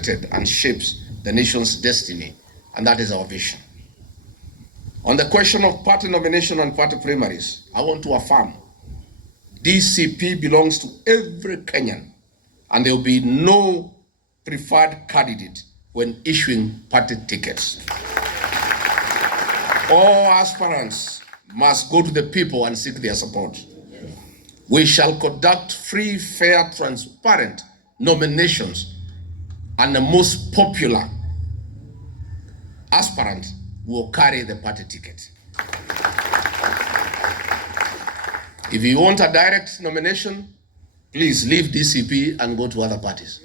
affected and shapes the nation's destiny, and that is our vision. On the question of party nomination and party primaries, I want to affirm DCP belongs to every Kenyan, and there will be no preferred candidate when issuing party tickets. All aspirants must go to the people and seek their support. We shall conduct free, fair, transparent nominations, and the most popular aspirant will carry the party ticket. If you want a direct nomination, please leave DCP and go to other parties.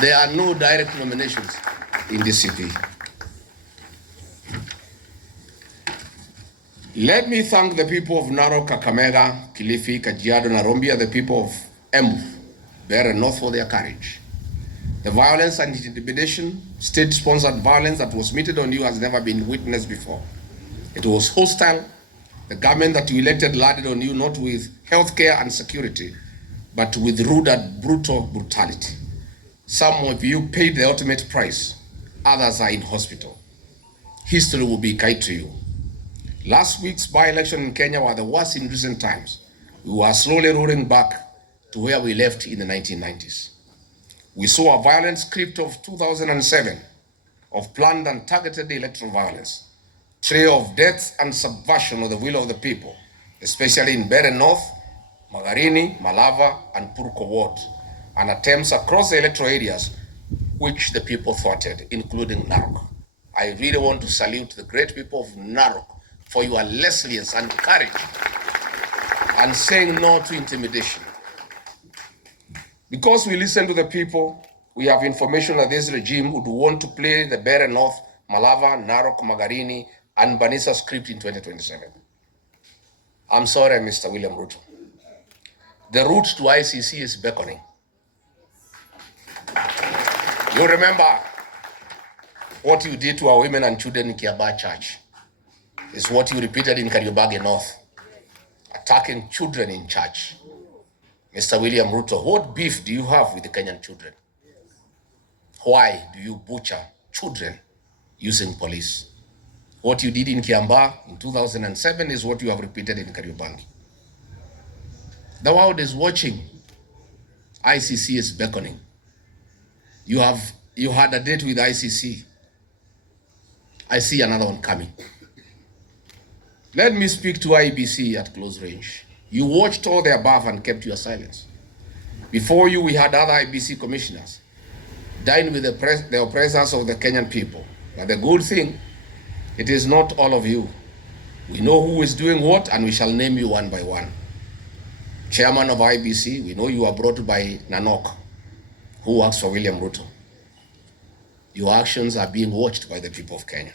There are no direct nominations in DCP. Let me thank the people of Narok, Kakamega, Kilifi, Kajiado, Nairobi, the people of Embu, Bear and North for their courage. The violence and intimidation, state-sponsored violence that was meted on you has never been witnessed before. It was hostile. The government that you elected landed on you not with healthcare and security, but with rude and brutal brutality. Some of you paid the ultimate price. Others are in hospital. History will be kind to you. Last week's by-election in Kenya were the worst in recent times. We were slowly rolling back to where we left in the 1990s. We saw a violent script of 2007 of planned and targeted electoral violence, trail of death and subversion of the will of the people, especially in Bear North, Magarini, Malava, and Purko Ward, and attempts across the electoral areas which the people thwarted, including Narok. I really want to salute the great people of Narok for your resilience and courage and saying no to intimidation. Because we listen to the people, we have information that this regime would want to play the Bear North, Malava, Narok, Magarini, and Banisa script in 2027. I'm sorry, Mr. William Ruto. The route to ICC is beckoning. You remember what you did to our women and children in Kiambaa Church is what you repeated in Kariobangi North, attacking children in church. Mr. William Ruto, what beef do you have with the Kenyan children? Why do you butcher children using police? What you did in Kiambaa in 2007 is what you have repeated in Kariobangi. The world is watching. ICC is beckoning. You had a date with ICC. I see another one coming. Let me speak to IBC at close range. You watched all the above and kept your silence. Before you, we had other IBC commissioners dined with the oppressors of the Kenyan people. But the good thing, it is not all of you. We know who is doing what, and we shall name you one by one. Chairman of IBC, we know you are brought by Nanok, who works for William Ruto. Your actions are being watched by the people of Kenya.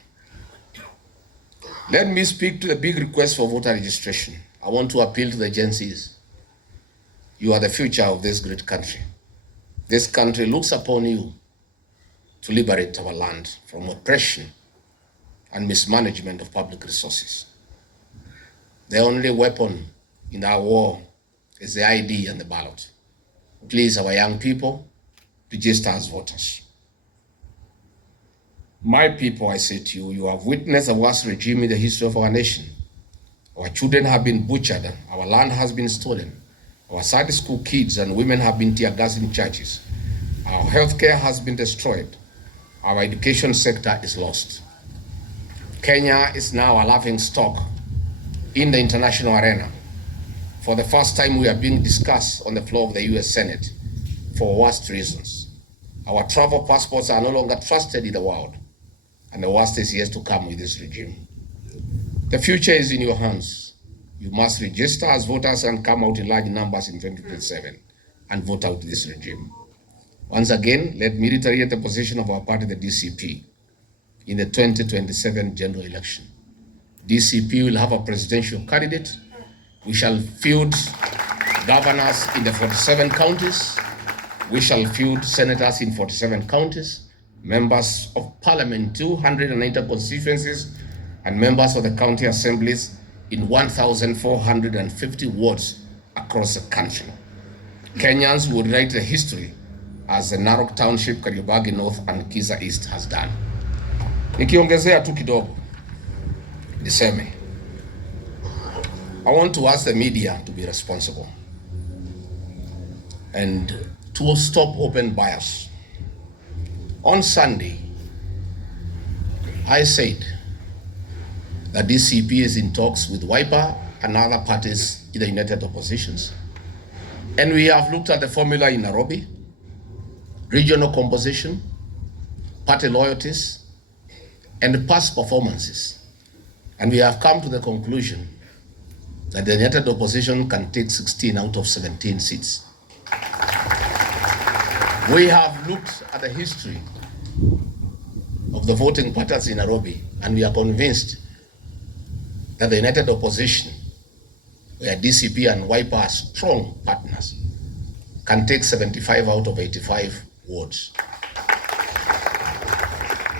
Let me speak to the big request for voter registration. I want to appeal to the Gen Zs. You are the future of this great country. This country looks upon you to liberate our land from oppression and mismanagement of public resources. The only weapon in our war is the ID and the ballot. Please, our young people, register as voters. My people, I say to you, you have witnessed the worst regime in the history of our nation. Our children have been butchered, our land has been stolen, our Sunday school kids and women have been tear gassed in churches, our healthcare has been destroyed, our education sector is lost. Kenya is now a laughing stock in the international arena. For the first time, we are being discussed on the floor of the US Senate for worst reasons. Our travel passports are no longer trusted in the world, and the worst is yet to come with this regime. The future is in your hands. You must register as voters and come out in large numbers in 2027 and vote out this regime. Once again, let me reiterate the position of our party, the DCP, in the 2027 general election. DCP will have a presidential candidate. We shall field governors in the 47 counties. We shall field senators in 47 counties, members of parliament, 290 constituencies, and members of the county assemblies in 1,450 wards across the country. Kenyans will write the history as the Narok Township, Kariobangi North and Kiza East has done. Nikiongezea tu kidogo niseme, I want to ask the media to be responsible and to stop open bias. On Sunday, I said that DCP is in talks with Wiper and other parties in the United Oppositions. And we have looked at the formula in Nairobi, regional composition, party loyalties, and past performances. And we have come to the conclusion that the United Opposition can take 16 out of 17 seats. We have looked at the history of the voting patterns in Nairobi, and we are convinced that the United Opposition, where DCP and Wiper are strong partners, can take 75 out of 85 wards.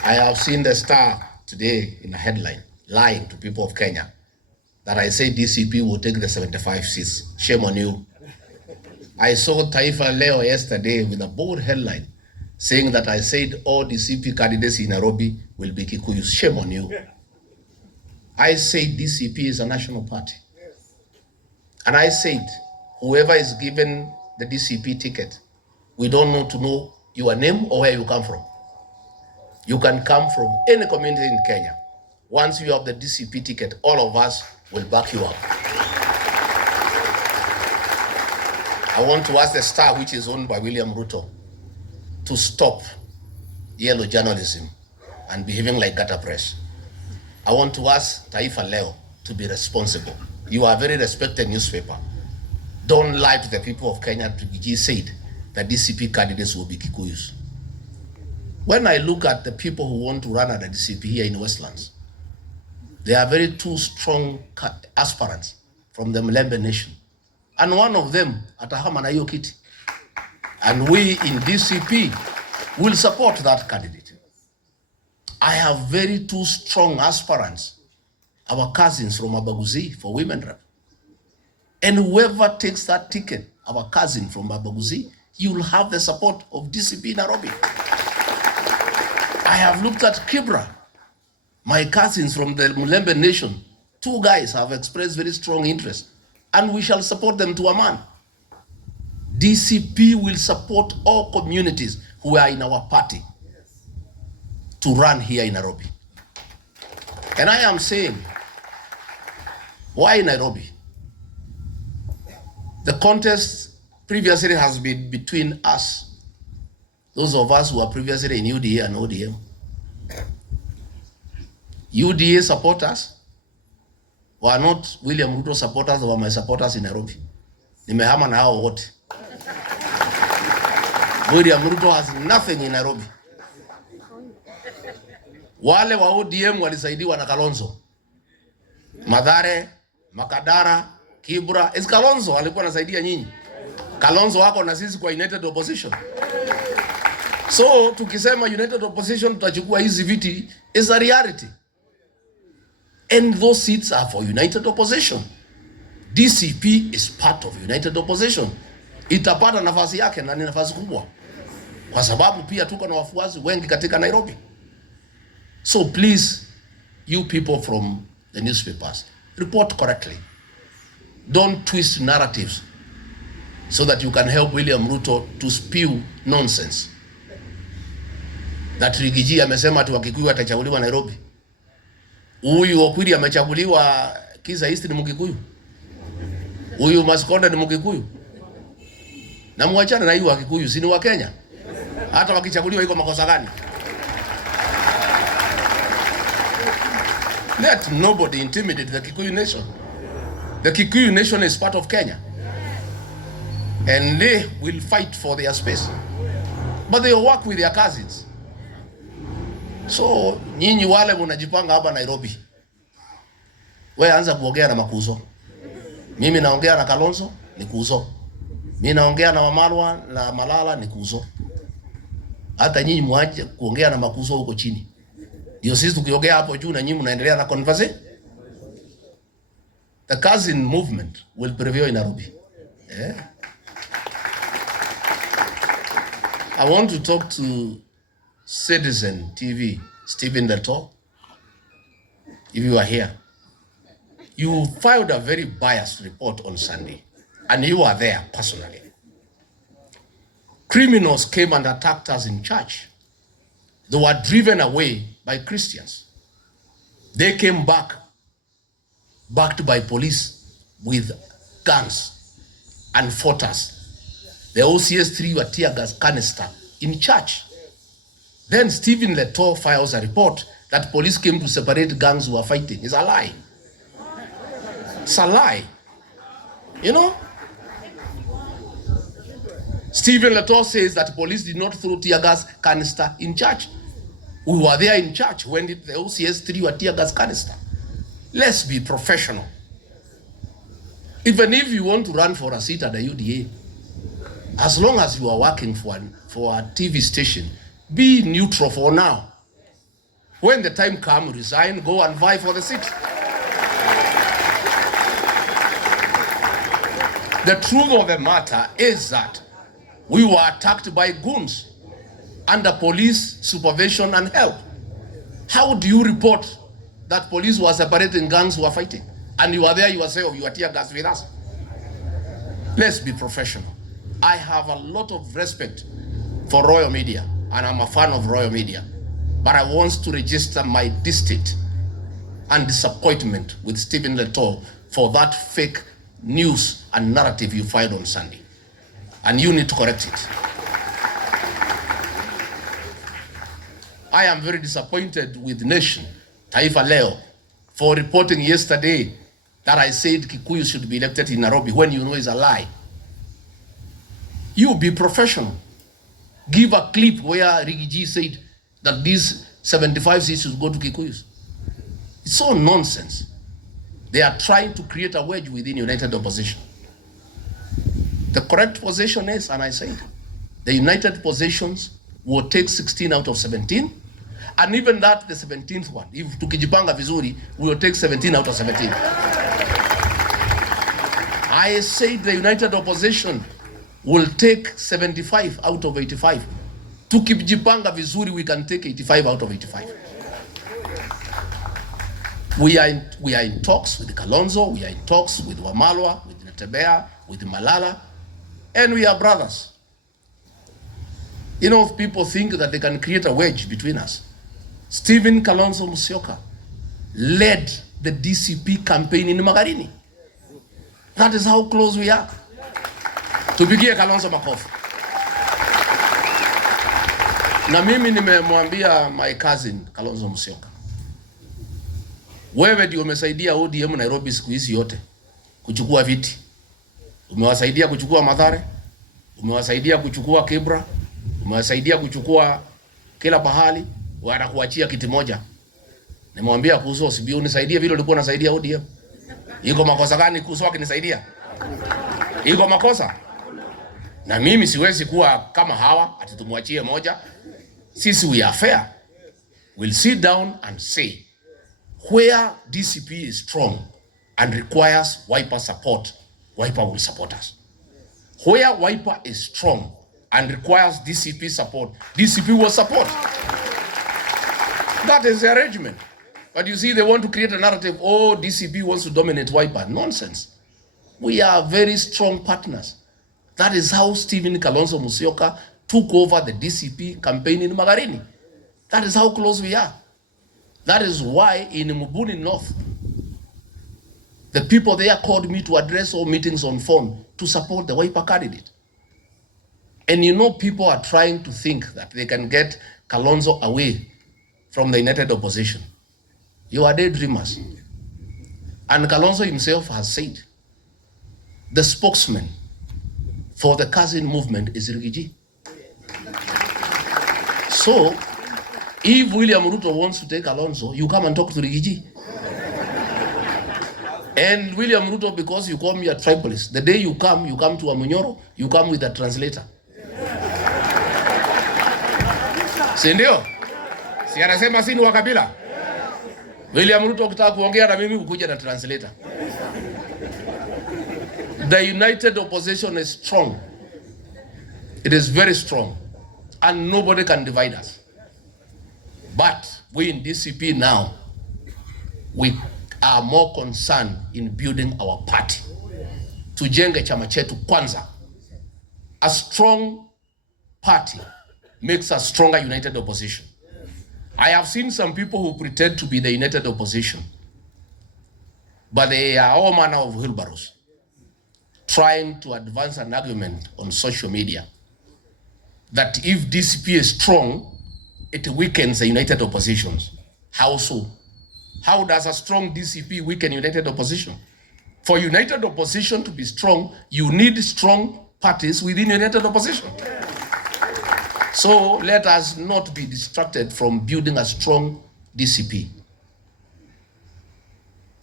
I have seen the Star today in a headline lying to people of Kenya that I say DCP will take the 75 seats. Shame on you. I saw Taifa Leo yesterday with a bold headline saying that I said all DCP candidates in Nairobi will be Kikuyus. Shame on you. I said DCP is a national party. And I said whoever is given the DCP ticket, we don't know to know your name or where you come from. You can come from any community in Kenya. Once you have the DCP ticket, all of us will back you up. I want to ask the Star, which is owned by William Ruto, to stop yellow journalism and behaving like gutter press. I want to ask Taifa Leo to be responsible. You are a very respected newspaper. Don't lie to the people of Kenya. Riggy G said that DCP candidates will be Kikuyus. When I look at the people who want to run at the DCP here in Westlands, there are very two strong aspirants from the Mlembe Nation. And one of them, atahama na hiyo kiti. And we in DCP will support that candidate. I have very two strong aspirants, our cousins from Abaguzi for women rep. And whoever takes that ticket, our cousin from Abaguzi, you will have the support of DCP Nairobi. I have looked at Kibra, my cousins from the Mlembe Nation. Two guys have expressed very strong interest, and we shall support them to a man. DCP will support all communities who are in our party to run here in Nairobi. And I am saying, why Nairobi? The contest previously has been between us, those of us who are previously in UDA and ODM. UDA supporters were not William Ruto supporters, were my supporters in Nairobi. Nimehama na hao wote. William Ruto has nothing in Nairobi. Wale wa ODM walisaidiwa na Kalonzo. Mathare, Makadara, Kibra. Is Kalonzo alikuwa anasaidia nyinyi. Kalonzo wako na sisi kwa United Opposition. So tukisema United Opposition tutachukua hizi viti is a reality. And those seats are for United Opposition. DCP is part of United Opposition. Itapata nafasi yake na ni nafasi kubwa. Kwa sababu pia tuko na wafuasi wengi katika Nairobi. So please, you people from the newspapers, report correctly. Don't twist narratives so that you can help William Ruto to spew nonsense. That Riggy G amesema ati Wakikuyu atachaguliwa Nairobi. Huyu Okwiri amechaguliwa Kiza East ni Mkikuyu. Huyu Maskonda ni Mkikuyu. Na muachana na hiyo Wakikuyu, si ni wa Kenya. Hata wakichaguliwa iko makosa gani? Let nobody intimidate the Kikuyu nation. The Kikuyu nation is part of Kenya. And they will fight for their space. But they will work with their cousins. So, nyinyi wale mnajipanga hapa Nairobi. Wewe anza kuongea na Makuzo. Mimi naongea na Kalonzo, ni Kuzo. Mimi naongea na Wamalwa na Malala, ni Kuzo. Hata nyinyi mwaje kuongea na Makuzo huko chini. Ndio sisi tukiongea hapo juu na nyinyi mnaendelea na conversation. The cousin movement will prevail in Nairobi. Yeah. I want to talk to Citizen TV, Stephen Leto. If you are here, you filed a very biased report on Sunday, and you are there personally. Criminals came and attacked us in church. They were driven away by Christians. They came back, backed by police with guns and fought us. The OCS-3 were tear gas canister in church. Then Stephen Leto files a report that police came to separate gangs who were fighting. It's a lie. It's a lie. You know? Stephen Leto says that police did not throw tear gas canister in church. We were there in church when the OCS-3 were tear gas canister. Let's be professional. Even if you want to run for a seat at the UDA, as long as you are working for a TV station, be neutral for now. When the time comes, resign, go and vie for the seat. The truth of the matter is that we were attacked by goons under police supervision and help. How do you report that police were separating gangs who were fighting? And you are there, you are saying, oh, you are tear gas with us. Let's be professional. I have a lot of respect for Royal Media, and I'm a fan of Royal Media. But I want to register my disdain and disappointment with Stephen Leto for that fake news and narrative you filed on Sunday. And you need to correct it. I am very disappointed with Nation, Taifa Leo, for reporting yesterday that I said Kikuyu should be elected in Nairobi when you know it's a lie. You be professional. Give a clip where Riggy G said that these 75 seats should go to Kikuyus. It's so nonsense. They are trying to create a wedge within United Opposition. The correct position is, and I said, the United Positions will take 16 out of 17, and even that, the 17th one, if tukijipanga vizuri, we will take 17 out of 17. I said the United Opposition will take 75 out of 85. Tukijipanga vizuri, we can take 85 out of 85. We are in talks with Kalonzo, we are in talks with Wamalwa, with Natebea, with Malala, and we are brothers. You know, if people think that they can create a wedge between us. Stephen Kalonzo Musyoka led the DCP campaign in Magarini. That is how close we are. Tupigie Kalonzo makofi. Na mimi nimemwambia my cousin Kalonzo Musyoka, wewe ndio umesaidia ODM Nairobi siku hizi yote kuchukua viti. Umewasaidia kuchukua Mathare, umewasaidia kuchukua Kibra, umewasaidia kuchukua kila pahali, wanakuachia kiti moja. Nimwambia kuhusu OCB, unisaidie vile ulikuwa unasaidia ODM. Iko makosa gani kuhusu akinisaidia? Iko makosa? Na mimi siwezi kuwa kama hawa ati tumwachie moja. Sisi we are fair. We'll sit down and say where DCP is strong and requires Wiper support, Wiper will support us. Where Wiper is strong and requires DCP support, DCP will support. That is the arrangement. But you see, they want to create a narrative, oh, DCP wants to dominate Wiper. Nonsense. We are very strong partners. That is how Stephen Kalonzo Musyoka took over the DCP campaign in Magarini. That is how close we are. That is why in Mubuni North, the people there called me to address all meetings on phone to support the Wiper candidate. And you know, people are trying to think that they can get Kalonzo away from the United Opposition. You are daydreamers. And Kalonzo himself has said, the spokesman for the cousin movement is Riggy G. So, if William Ruto wants to take Kalonzo, you come and talk to Riggy G. And William Ruto, because you call me a tribalist, the day you come to Amunyoro, you come with a translator. Si ndio? Si anasema sini wa kabila? William Ruto ukitaka kuongea na mimi ukuja na translator. The United Opposition is strong. It is very strong. and nobody can divide us. But we in DCP now, we are more concerned in building our party. Tujenge chama chetu kwanza. A strong party makes a stronger united opposition. I have seen some people who pretend to be the united opposition, but they are all manner of wheelbarrows, trying to advance an argument on social media that if DCP is strong, it weakens the united oppositions. How so? How does a strong DCP weaken united opposition? For united opposition to be strong, you need strong parties within united opposition. So let us not be distracted from building a strong DCP.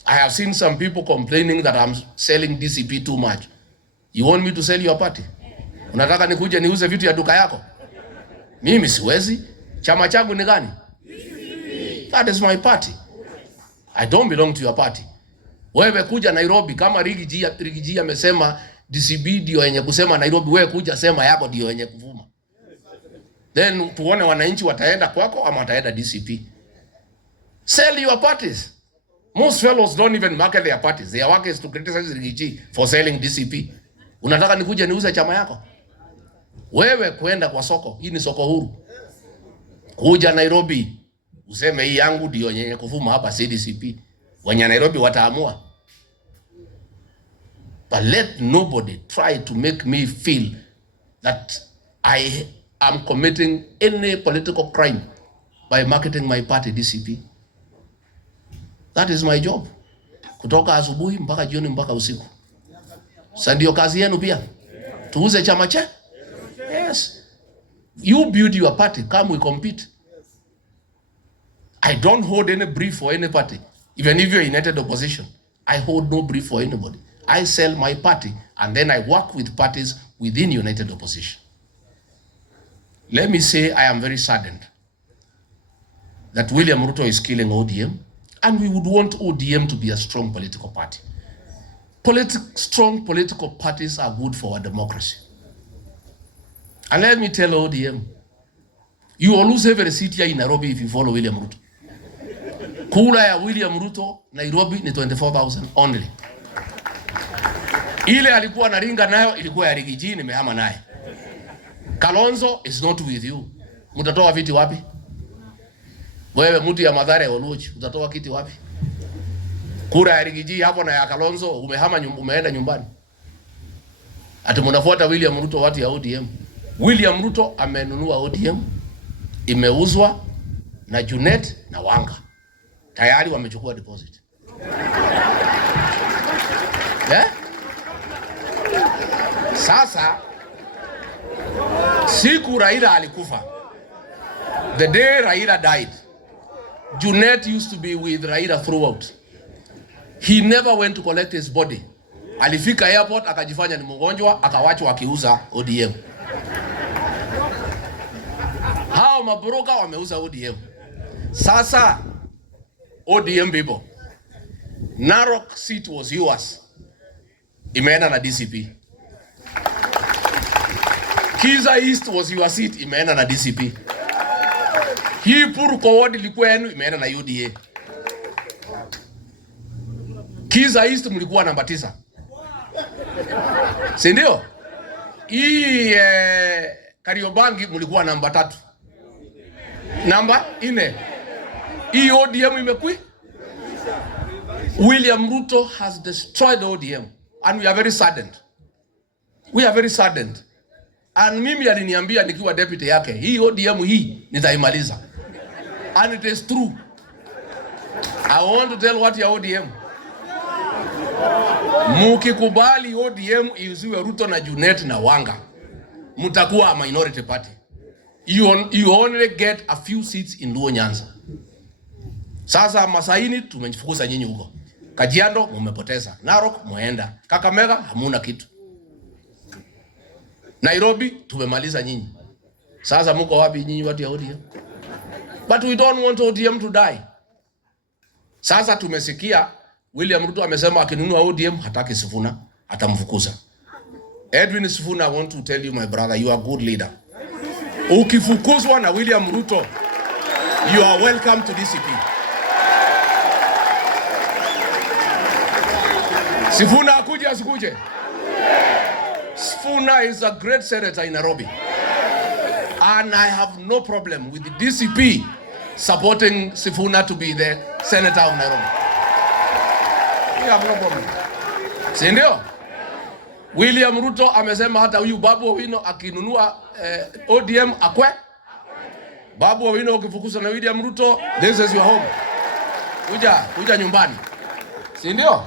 I have seen some people complaining that I'm selling DCP too much. You want me to sell your party? Unataka nikuje niuze vitu ya duka yako? Mimi siwezi. Chama changu ni gani? DCP. That is my party. I don't belong to your party. Wewe kuja Nairobi kama Riggy G amesema DCP ndio yenye kusema Nairobi, wewe kuja sema yako ndio yenye kuvuma. Then tuone wananchi wataenda kwako ama wataenda DCP. Sell your parties. Most fellows don't even market their parties. Their work is to criticize Riggy G for selling DCP. Unataka nikuje niuze chama yako? Wewe kwenda kwa soko, hii ni soko huru. Kuja Nairobi useme hii yangu ndio yenye kuvuma hapa DCP. Wenye Nairobi wataamua. But let nobody try to make me feel that I am committing any political crime by marketing my party DCP. That is my job. Kutoka asubuhi mpaka jioni mpaka usiku. Sasa ndio kazi yenu pia. Tuuze chama che? Yes. You build your party, come we compete. I don't hold any brief for any party. Even if you're united opposition, I hold no brief for anybody. I sell my party and then I work with parties within united opposition. Let me say I am very saddened that William Ruto is killing ODM, and we would want ODM to be a strong political party. Strong political parties are good for our democracy. And let me tell ODM, you will lose every seat here in Nairobi if you follow William Ruto. Kura ya William Ruto Nairobi ni 24,000 only. Ile alikuwa naringa nayo ilikuwa ya Riggy G, nimehama naye. Kalonzo is not with you. Mutatoa viti wapi? Wewe mtu ya Mathare Oluoch, utatoa kiti wapi? Kura ya Riggy G hapo na ya Kalonzo umehama umeenda nyumbani. Ati mnafuata William Ruto watu ya ODM. William Ruto amenunua ODM, imeuzwa na Junet na Wanga. Tayari wamechukua deposit. Sasa siku Raila alikufa, the day Raila died, Junet used to be with Raila throughout. He never went to collect his body. Alifika airport akajifanya ni mgonjwa, akawachwa akiuza ODM. Hao mabroka wameuza ODM. Sasa ODM people, Narok seat was yours, imeenda na DCP. Kiza East was your seat, imeenda na DCP. Hii Purko ward ilikuwa yenu, imeenda na UDA. Kiza East mlikuwa namba 9. Si ndio? Hii Kariobangi mlikuwa namba 3. Namba 4. Hii ODM imekui. William Ruto has destroyed ODM and we are very saddened. We are very saddened. And mimi aliniambia nikiwa deputy yake, hii ODM hii nitaimaliza. And it is true. I want to tell what ya ODM. Mukikubali ODM iuziwe Ruto na Junet na Wanga, mutakuwa a minority party. You only get a few seats in Luo Nyanza. Sasa Masaini tumejifukuza nyinyi huko. Kajiado mmepoteza. Narok muenda. Kakamega hamuna kitu. Nairobi tumemaliza nyinyi. Sasa mko wapi nyinyi watu ya ODM? But we don't want ODM to die. Sasa tumesikia William Ruto amesema akinunua ODM hataki Sifuna, atamfukuza. Edwin Sifuna, I want to tell you my brother, you are a good leader. Ukifukuzwa na William Ruto, you are welcome to DCP. Sifuna akuje asikuje? Sifuna is a great senator in Nairobi. And I have no problem with the DCP supporting Sifuna to be the senator of Nairobi. We have no problem. Si ndio? William Ruto amesema hata huyu Babu Owino akinunua ODM akwe. Babu Owino ukifukuza na William Ruto, this is your home. Kuja nyumbani. Si ndio?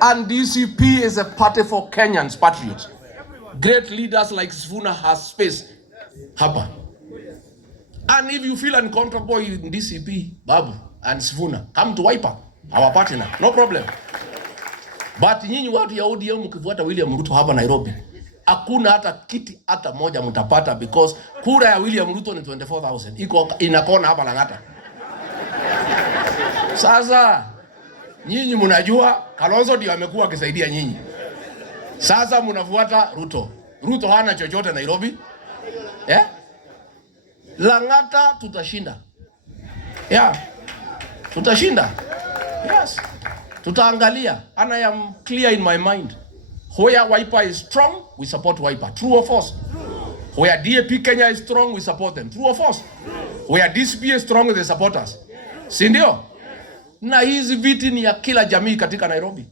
And DCP is a party for Kenyans, patriots. Great leaders like Sifuna has space hapa. And if you feel uncomfortable in DCP, Babu and Sifuna, come to Wiper, our partner, no problem. But nyinyi watu ya ODM mkifuata William Ruto hapa Nairobi, hakuna hata kiti hata moja mtapata, because kura ya William Ruto ni 24,000. Iko inakona hapa Lang'ata. Sasa nyinyi mnajua Kalonzo ndio amekuwa akisaidia nyinyi. Sasa mnafuata Ruto. Ruto hana chochote Nairobi. Lang'ata tutashinda. Tutashinda. Yes. Tutaangalia. And I am clear in my mind. Where Wiper is strong, we support Wiper. True or false? Where DAP Kenya is strong, we support them. True or false? Where DCP is strong, they support us. Si ndio? Na hizi viti ni ya kila jamii katika Nairobi.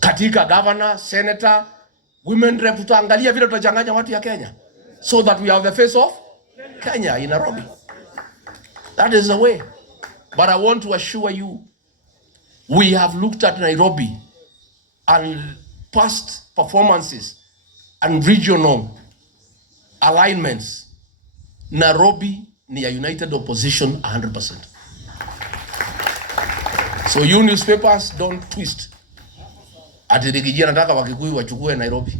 Katika governor, senator, women rep, tutaangalia vile tutachanganya watu ya Kenya, so that we have the face of Kenya in Nairobi. That is the way. But I want to assure you, we have looked at Nairobi and past performances and regional alignments. Nairobi ni a united opposition 100%. So you newspapers don't twist. Ati Riggy G anataka Wakikuyu wachukue Nairobi.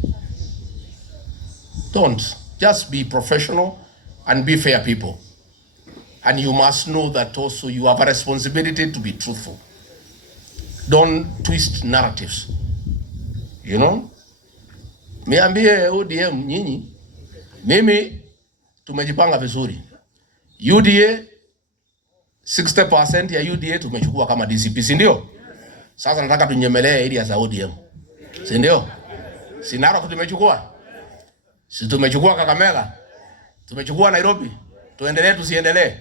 Don't. Just be professional and be fair people. And you must know that also you have a responsibility to be truthful. Don't twist narratives. You know? Miambie ODM nyinyi, mimi tumejipanga vizuri. UDA 60% ya UDA tumechukua kama DCP, si ndio? Sasa nataka tunyemelee area za ODM. Si ndio? Si Narok tumechukua. Si tumechukua Kakamega. Tumechukua Nairobi. Tuendelee tusiendelee?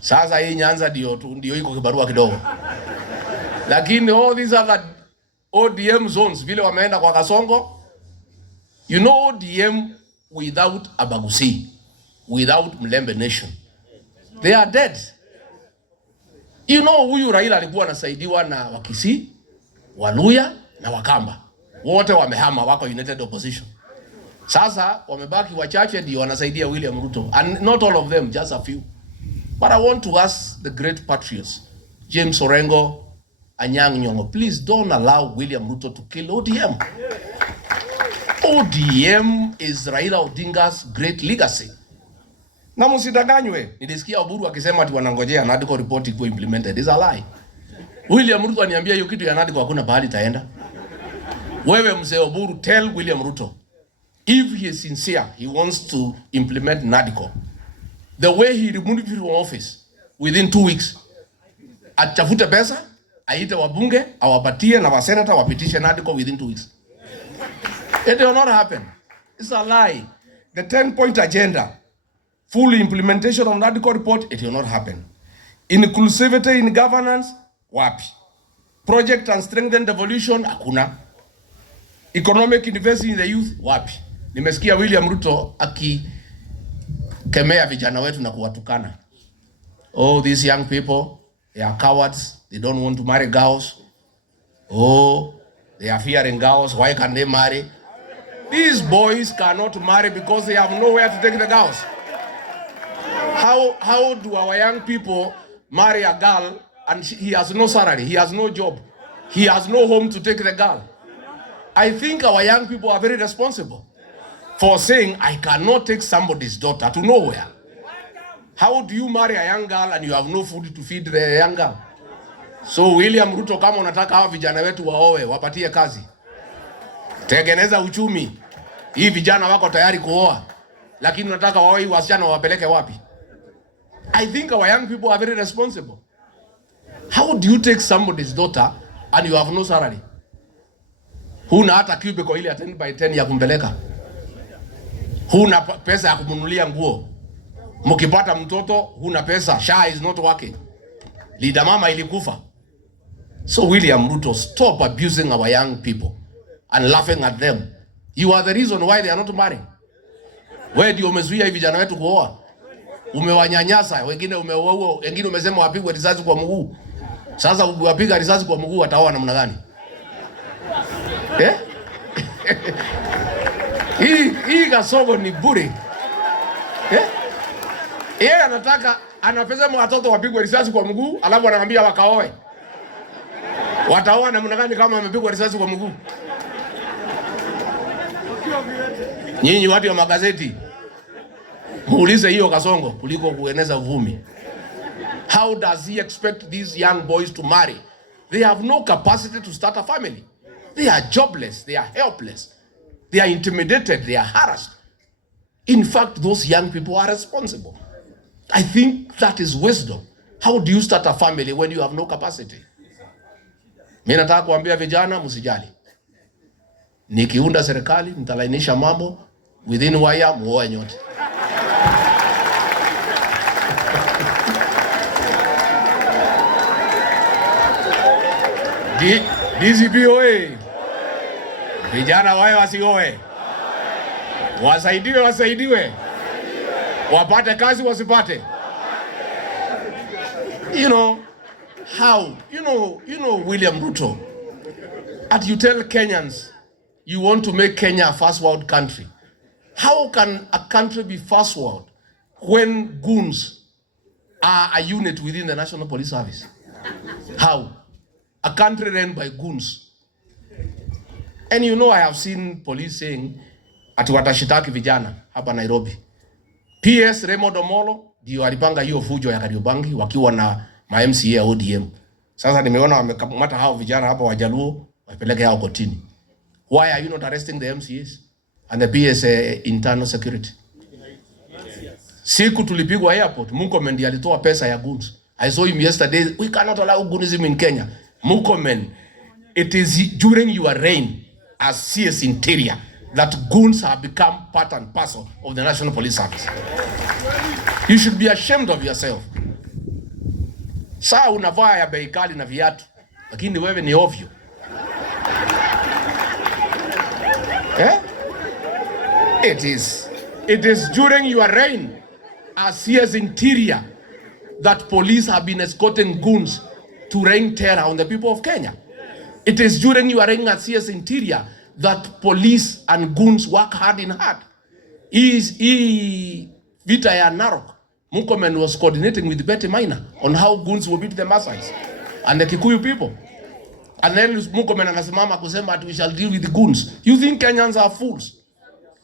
Sasa hii Nyanza ndio iko kibarua kidogo. Lakini all these other ODM zones vile wameenda kwa Kasongo, you know ODM without Abagusi, without Mlembe Nation, they are dead. You know huyu Raila alikuwa anasaidiwa na Wakisii, Waluya na Wakamba. Wote wamehama, wako united opposition. Sasa wamebaki wachache ndio wanasaidia William Ruto, and not all of them, just a few. But I want to ask the great patriots, James Orengo, Anyang' Nyong'o, please don't allow William Ruto to kill ODM. ODM is Raila Odinga's great legacy. Na msidanganywe, nilisikia Oburu akisema ati wanangojea NADCO report ikuwe implemented. It's a lie. William Ruto aniambia hiyo kitu ya NADCO hakuna bahali taenda. Wewe mzee Oburu, tell William Ruto, if he is sincere, he wants to implement NADCO, the way he removed him from office, within 2 weeks, atafute pesa, aite wabunge, awapatie na wasenata wapitishe NADCO within 2 weeks. It will not happen. It's a lie. The 10-point agenda, full implementation of NADCO report, it will not happen. Inclusivity in governance, wapi. Project and strengthen devolution, hakuna. Economic investing in the youth, wapi. Nimesikia William Ruto akikemea vijana wetu na kuwatukana. Oh, these young people, they are cowards. They don't want to marry girls. Oh, they are fearing girls. Why can't they marry? These boys cannot marry because they have nowhere to take the girls. How do our young people marry a girl and he has no salary, he has no job, he has no home to take the girl? I think our young people are very responsible for saying, I cannot take somebody's daughter to nowhere. How do you marry a young girl and you have no food to feed the young girl? So William Ruto, kama unataka hawa vijana wetu waoe, wapatie kazi. Tengeneza uchumi. Hii vijana wako tayari kuoa, lakini nataka waoe wasichana wawapeleke wapi? I think our young people are very responsible. How do you take somebody's daughter and you have no salary? Huna hata cubicle ile 10 by 10 ya kumpeleka. Huna pesa ya kumnunulia nguo. Mkipata mtoto huna pesa. SHA is not working. Lida mama ilikufa. So William Ruto, stop abusing our young people and laughing at them. You are the reason why they are not marrying. Wewe ndio umezuia hivi vijana wetu kuoa. Umewanyanyasa, wengine umewaua, wengine umesema wapigwe risasi kwa mguu. Sasa ukiwapiga risasi kwa mguu wataoa namna gani? Hii Kasongo ni bure. Yeye anataka anapesema watoto wapigwe risasi kwa mguu, alafu anawaambia wakaoe. Wataoa namna gani kama wamepigwa risasi kwa mguu? Nyinyi watu wa magazeti, muulize hiyo Kasongo kuliko kueneza uvumi. How does he expect these young boys to marry? They have no capacity to start a family. They are jobless, they are helpless. They are intimidated, they are harassed. In fact, those young people are responsible. I think that is wisdom. How do you start a family when you have no capacity? Mimi nataka kuambia vijana msijali. Nikiunda serikali nitalainisha mambo within wire muoe nyote. DCP oye. Vijana wae wasioe. Wasaidiwe. Wapate kazi wasipate. You know how, you know William Ruto, and you tell Kenyans you want to make Kenya a first world country. How can a country be first world when goons are a unit within the National Police Service? How? A country run by goons. And you know I have seen police saying ati watashitaki vijana hapa Nairobi. PS Raymond Omolo ndio alipanga hiyo fujo ya Kariobangi wakiwa na ma MCA ODM. Sasa nimeona wamekamata hao vijana hapa Wajaluo wapeleke hao kotini. Why are you not arresting the MCAs and the PS internal security? Siku tulipigwa airport, Murkomen alitoa pesa ya goons. I saw him yesterday. We cannot allow goonism in Kenya. Murkomen, it is during your reign as CS Interior that goons have become part and parcel of the National Police Service. You should be ashamed of yourself. Saa unavaa ya bei kali na viatu, lakini wewe ni ovyo. It is during your reign as CS Interior that police have been escorting goons to rain terror on the people of Kenya. It is during your reign as CS Interior that police and goons work hard in hard. Vita ya Narok, Murkomen was coordinating with Betty Maina on how goons will beat the Maasais and the Kikuyu people. And then Murkomen anasimama kusema that we shall deal with the goons. You think Kenyans are fools?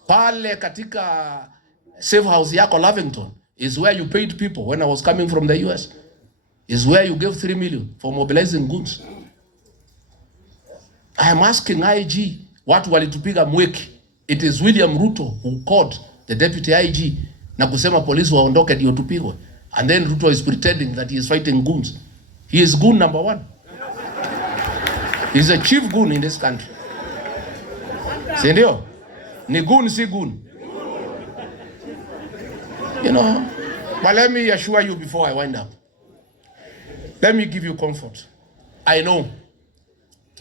Pale katika safe house yako Lavington is where you paid people when I was coming from the US. Is where you gave 3 million for mobilizing goons. I am asking IG, watu walitupiga mweki. It is William Ruto who called the deputy IG na kusema polisi waondoke ndio tupigwe. And then Ruto is pretending that he is fighting goons. He is goon number 1. He is a chief goon in this country. Si ndio? Ni goon si goon. You know, but let me assure you before I wind up. Let me give you comfort. I know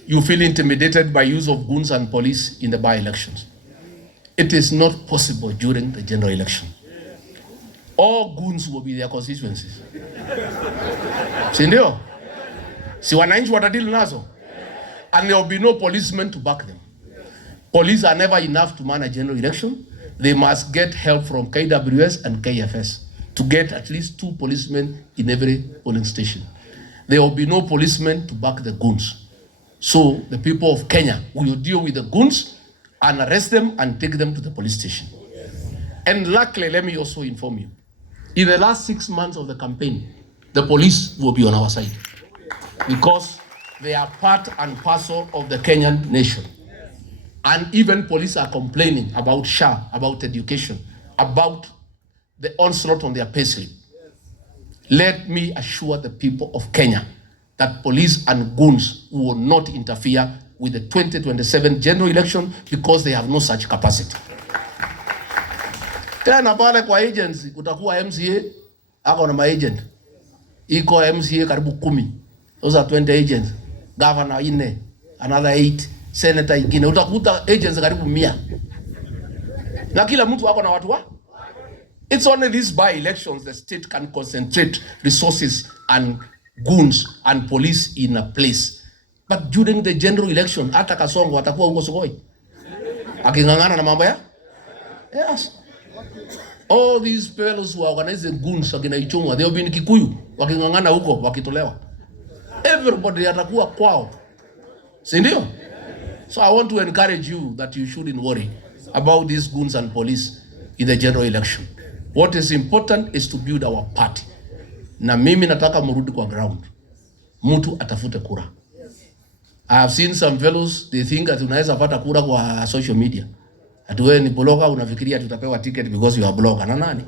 you feel intimidated by use of goons and police in the by-elections. It is not possible during the general election. All goons will be their constituencies. Si ndio? Si wananchi watadili nazo? And there will be no policemen to back them. Police are never enough to manage general election. They must get help from KWS and KFS to get at least 2 policemen in every polling station. There will be no policemen to back the goons. So the people of Kenya will deal with the goons and arrest them and take them to the police station. And luckily, let me also inform you, in the last 6 months of the campaign, the police will be on our side because they are part and parcel of the Kenyan nation. And even police are complaining about SHA, about education, about the onslaught on their payslip. Let me assure the people of Kenya that police and goons will not interfere with the 2027 general election because they have no such capacity. Tena pale kwa agency kutakuwa MCA ako na maagent. Iko MCA karibu 10. Those are 20 agents. Governor 4, another 8, senator ingine. Utakuta agents karibu 100. Na kila mtu ako na watu wa. It's only these by-elections the state can concentrate resources and goons and police in a place. But during the general election, hata Kasongo atakuwa huko Sokoi. Akingangana na mambo ya? Yes. All these fellows who are organizing goons wakina Ichungwa, they have been Kikuyu, wakingangana huko, wakitolewa. Everybody atakuwa kwao. Si ndio? So I want to encourage you that you shouldn't worry about these goons and police in the general election. What is important is to build our party. Na mimi nataka mrudi kwa ground. Mtu atafute kura. I have seen some fellows, they think that unaweza pata kura kwa social media. Ati wewe ni blogger unafikiria tutapewa ticket because you are blogger. Na nani?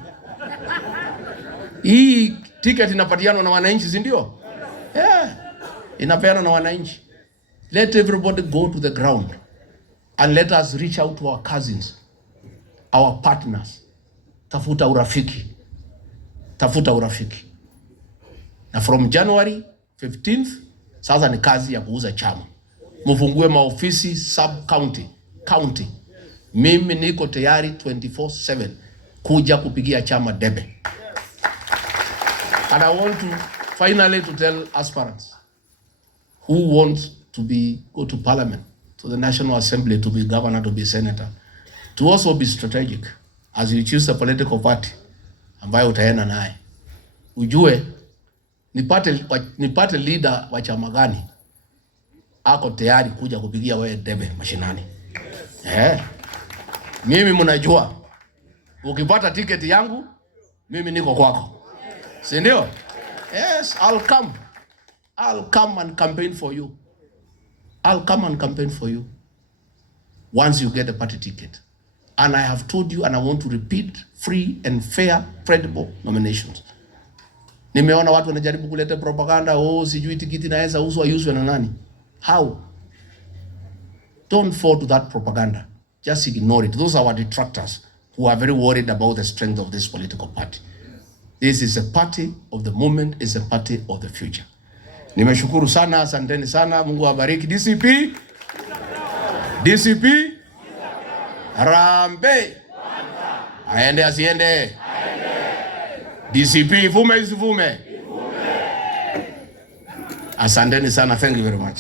Hii ticket inapatianwa na wananchi, si ndio? Yeah. Inapeana na wananchi. Let everybody go to the ground and let us reach out to our cousins, our partners. Tafuta urafiki. Tafuta urafiki. Na from January 15th, sasa ni kazi ya kuuza chama. Mfungue maofisi sub-county, county. Mimi niko tayari 24/7 kuja kupigia chama debe. And I want to finally to tell aspirants who want to go to parliament, to the National Assembly, to be governor, to be senator, to also be strategic as you choose a political party ambayo utaenda naye. Ujue nipate leader wa chama gani ako tayari kuja kupigia wewe debe mashinani. Mimi mnajua ukipata ticket yangu mimi niko kwako. Si ndio? Yes, I'll come and campaign for you. I'll come and campaign for you once you get a party ticket. And I have told you, and I want to repeat, free and fair, credible nominations. Nimeona watu wanajaribu kuleta propaganda, sijui tikiti naweza uswe na nani. How? Don't fall to that propaganda. Just ignore it. Those are our detractors who are very worried about the strength of this political party. This is a party of the moment, is a party of the future. Nimeshukuru sana, asanteni sana, Mungu awabariki. DCP? DCP? Harambe. Aende asiende. DCP ivume isivume. Asanteni sana, thank you very much.